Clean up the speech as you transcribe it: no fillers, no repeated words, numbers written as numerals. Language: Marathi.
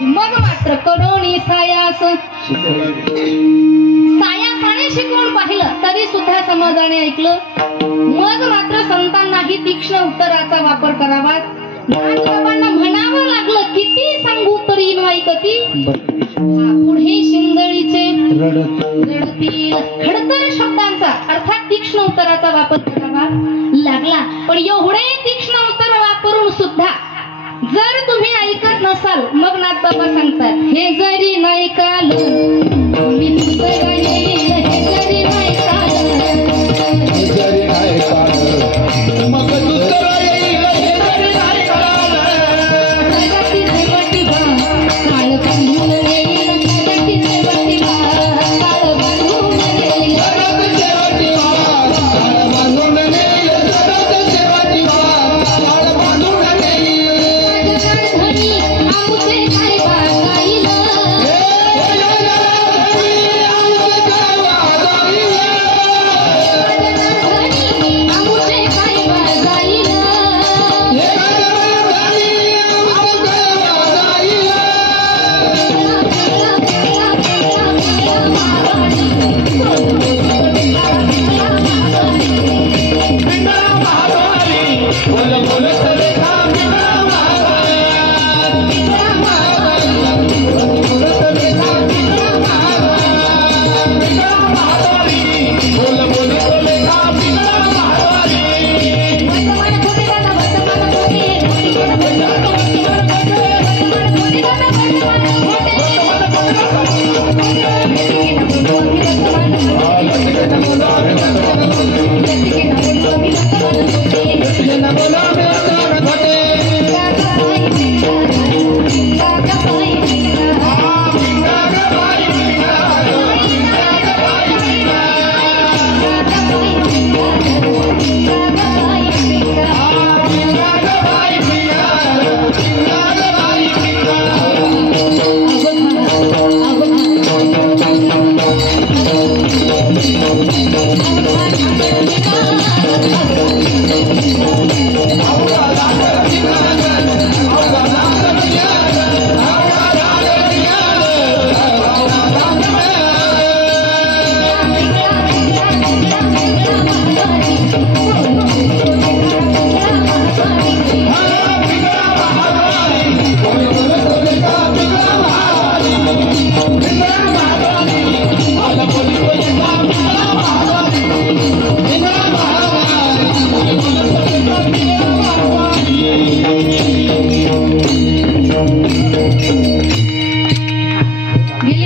मग मात्र कडोनी सायास सायासाने शिकवून पाहिलं तरी सुद्धा समाजाने ऐकलं. मग मात्र संतांनाही तीक्ष्ण उत्तराचा वापर करावा. बाबांना म्हणावं लागलं किती सांगू तरी न ऐकती. पुढे शिंदळीचे रडतील खडतर शब्दांचा अर्थात तीक्ष्ण उत्तराचा वापर करावा लागला. पण एवढे तीक्ष्ण उत्तर वापरून सुद्धा जर तुम्ही ऐकत नसाल मग नाथबाबा सांगतात हे जरी नाही काल मी तुझं येईल हे जरी नाही काल हे जरी नाही काल मग दुसरं येईल हे जरी नाही काल जगातीचे वटिवा काळ बांधून येईल जगातीचे वटिवा काळ बांधून येईल जगातीचे वटिवा काळ बांधून येईल जगातीचे वटिवा काळ बांधून येईल आमुचे काय बागाईल आमुचे काय बागाईल Thank you.